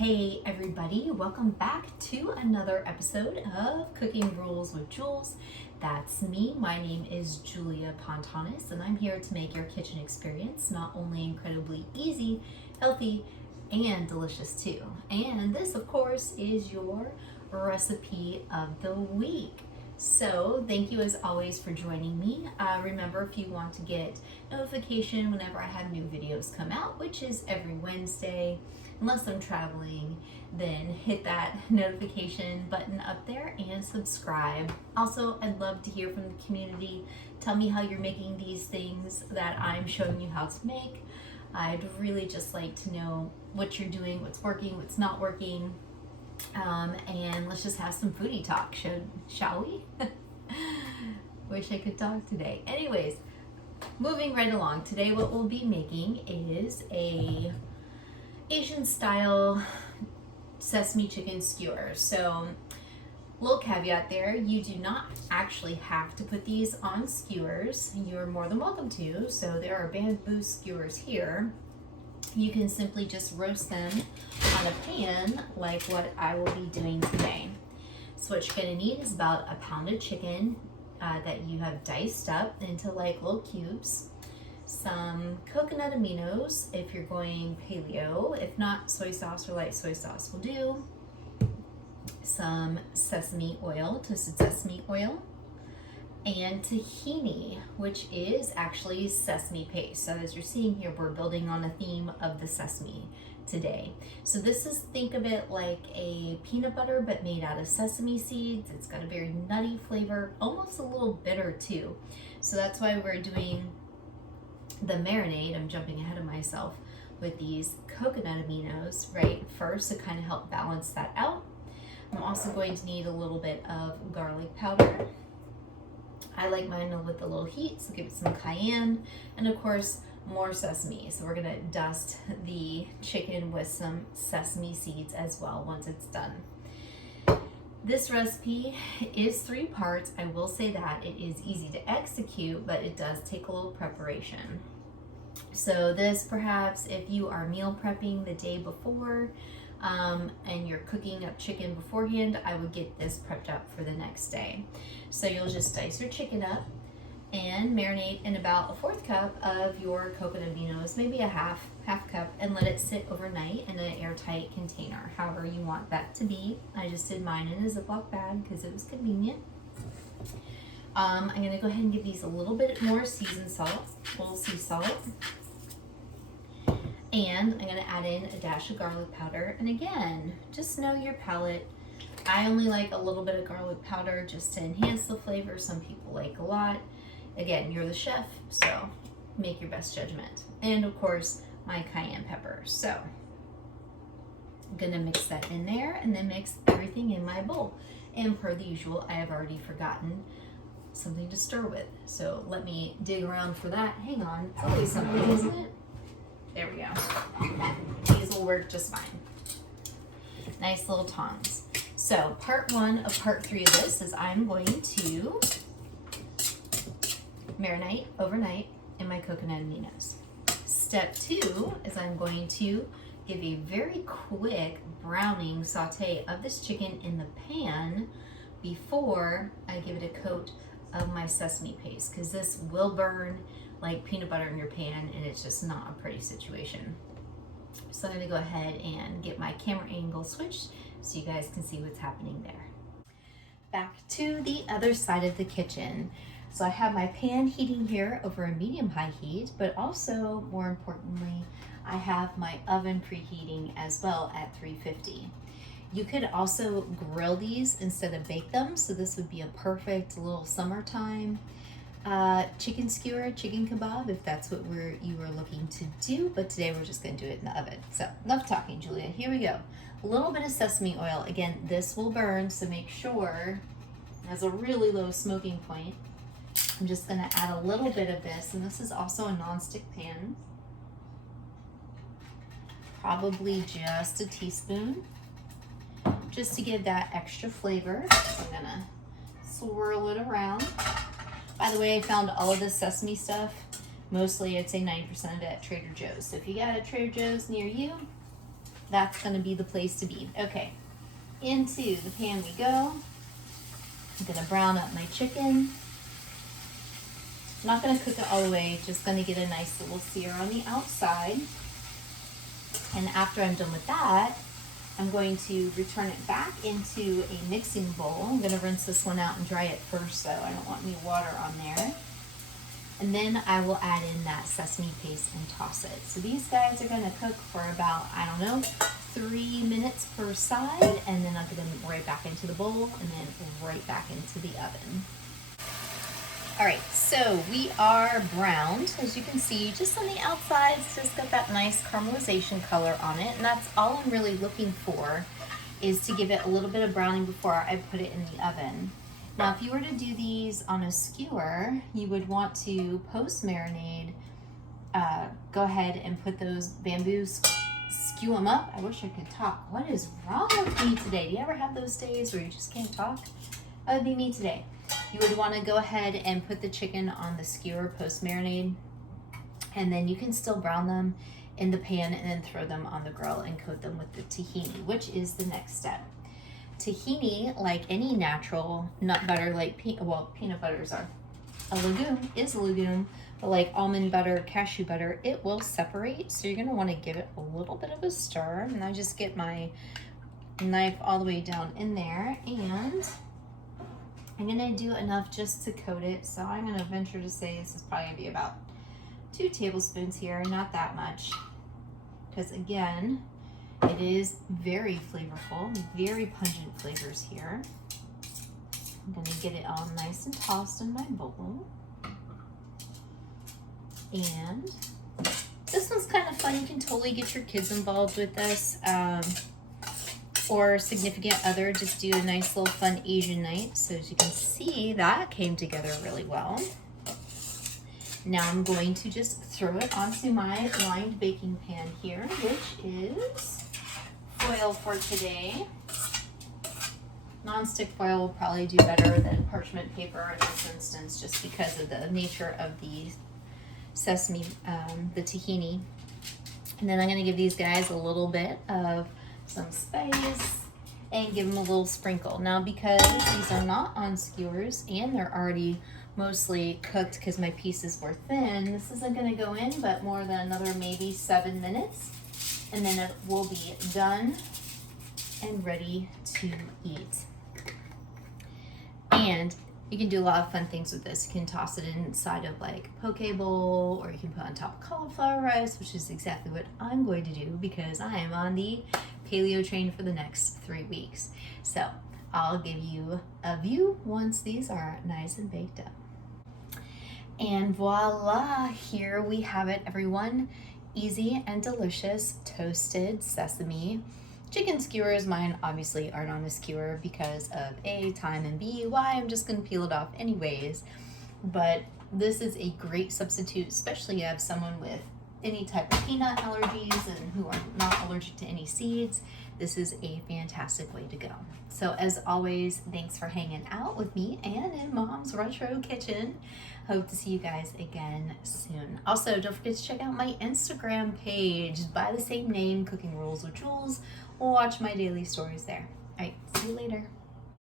Hey everybody, welcome back to another episode of Cooking Rules with Jules. That's me. My name is Julia Pontanis, and I'm here to make your kitchen experience not only incredibly easy, healthy, and delicious too. And this, of course, is your recipe of the week. So thank you as always for joining me. Remember, if you want to get notification whenever I have new videos come out, which is every Wednesday, unless I'm traveling, then hit that notification button up there and subscribe. Also, I'd love to hear from the community. Tell me how you're making these things that I'm showing you how to make. I'd really just like to know what you're doing, what's working, what's not working. And let's just have some foodie talk, shall we? Wish I could talk today. Anyways, moving right along. Today what we'll be making is a Asian style sesame chicken skewer. So, little caveat there, you do not actually have to put these on skewers. You're more than welcome to. So there are bamboo skewers here. You can simply just roast them on a pan like what I will be doing today. So what you're gonna need is about a pound of chicken that you have diced up into like little cubes. Some coconut aminos if you're going paleo. If not, soy sauce or light soy sauce will do. Some sesame oil, toasted sesame oil. And tahini, which is actually sesame paste. So as you're seeing here, we're building on a theme of the sesame today. So this is, think of it like a peanut butter, but made out of sesame seeds. It's got a very nutty flavor, almost a little bitter too. So that's why we're doing the marinade. I'm jumping ahead of myself with these coconut aminos right first to kind of help balance that out. I'm also going to need a little bit of garlic powder. I like mine with a little heat, so give it some cayenne, and of course more sesame. So we're gonna dust the chicken with some sesame seeds as well once it's done. This recipe is 3 parts. I will say that it is easy to execute, but it does take a little preparation. So this, perhaps if you are meal prepping the day before and you're cooking up chicken beforehand, I would get this prepped up for the next day. So you'll just dice your chicken up and marinate in about a 1/4 cup of your coconut aminos, maybe a half cup, and let it sit overnight in an airtight container, however you want that to be. I just did mine in a Ziploc bag because it was convenient. I'm gonna go ahead and give these a little bit more seasoned salt, a little sea salt. And I'm gonna add in a dash of garlic powder. And again, just know your palate. I only like a little bit of garlic powder just to enhance the flavor. Some people like a lot. Again, you're the chef, so make your best judgment. And of course, my cayenne pepper. So I'm gonna mix that in there and then mix everything in my bowl. And per the usual, I have already forgotten something to stir with. So let me dig around for that. Hang on, it's always something, isn't it? There we go. These will work just fine. Nice little tongs. So part 1 of part 3 of this is I'm going to marinate overnight in my coconut aminos. Step 2 is I'm going to give a very quick browning saute of this chicken in the pan before I give it a coat of my sesame paste, because this will burn like peanut butter in your pan and it's just not a pretty situation. So I'm gonna go ahead and get my camera angle switched so you guys can see what's happening there. Back to the other side of the kitchen. So I have my pan heating here over a medium-high heat, but also more importantly, I have my oven preheating as well at 350. You could also grill these instead of bake them, so this would be a perfect little summertime chicken skewer, chicken kebab, if that's what you were looking to do. But today we're just going to do it in the oven. So enough talking, Julia. Here we go. A little bit of sesame oil. Again, this will burn, so make sure it has a really low smoking point. I'm just going to add a little bit of this, and this is also a non-stick pan. Probably just a teaspoon, just to give that extra flavor. So I'm gonna swirl it around. By the way, I found all of this sesame stuff, mostly I'd say 90% of it at Trader Joe's. So if you got a Trader Joe's near you, That's gonna be the place to be. Okay, into the pan we go. I'm gonna brown up my chicken. I'm not gonna cook it all the way, just gonna get a nice little sear on the outside. And after I'm done with that, I'm going to return it back into a mixing bowl. I'm gonna rinse this one out and dry it first though. I don't want any water on there. And then I will add in that sesame paste and toss it. So these guys are gonna cook for about, I don't know, 3 minutes per side, and then I'll put them right back into the bowl and then right back into the oven. All right, so we are browned, as you can see, just on the outside. It's just got that nice caramelization color on it, and that's all I'm really looking for, is to give it a little bit of browning before I put it in the oven. Now, if you were to do these on a skewer, you would want to post-marinade, go ahead and put those bamboos, skew them up. I wish I could talk. What is wrong with me today? Do you ever have those days where you just can't talk? That would be me today. You would want to go ahead and put the chicken on the skewer post-marinade, and then you can still brown them in the pan and then throw them on the grill and coat them with the tahini, which is the next step. Tahini, like any natural nut butter, like peanut butters are a legume, but like almond butter, cashew butter, it will separate. So you're gonna want to give it a little bit of a stir. And I just get my knife all the way down in there, and I'm gonna do enough just to coat it. So I'm gonna venture to say this is probably gonna be about 2 tablespoons here, not that much, because again, it is very flavorful, very pungent flavors here. I'm gonna get it all nice and tossed in my bowl. And this one's kind of fun. You can totally get your kids involved with this, or significant other. Just do a nice little fun Asian night. So as you can see, that came together really well. Now I'm going to just throw it onto my lined baking pan here, which is foil for today. Non-stick foil will probably do better than parchment paper in this instance, just because of the nature of the sesame, the tahini. And then I'm gonna give these guys a little bit of some spice and give them a little sprinkle. Now, because these are not on skewers and they're already mostly cooked because my pieces were thin, this isn't gonna go in but more than another maybe 7 minutes. And then it will be done and ready to eat. And you can do a lot of fun things with this. You can toss it inside of like poke bowl, or you can put on top of cauliflower rice, which is exactly what I'm going to do because I am on the paleo train for the next 3 weeks. So I'll give you a view once these are nice and baked up. And voila, here we have it, everyone. Easy and delicious toasted sesame chicken skewers. Mine obviously aren't on a skewer because of A, time, and B, why I'm just gonna peel it off anyways. But this is a great substitute, especially if you have someone with any type of peanut allergies and who are not allergic to any seeds. This is a fantastic way to go. So as always, thanks for hanging out with me and in Mom's Retro Kitchen. Hope to see you guys again soon. Also, don't forget to check out my Instagram page by the same name, Cooking Rules with Jules. Watch my daily stories there. All right, see you later.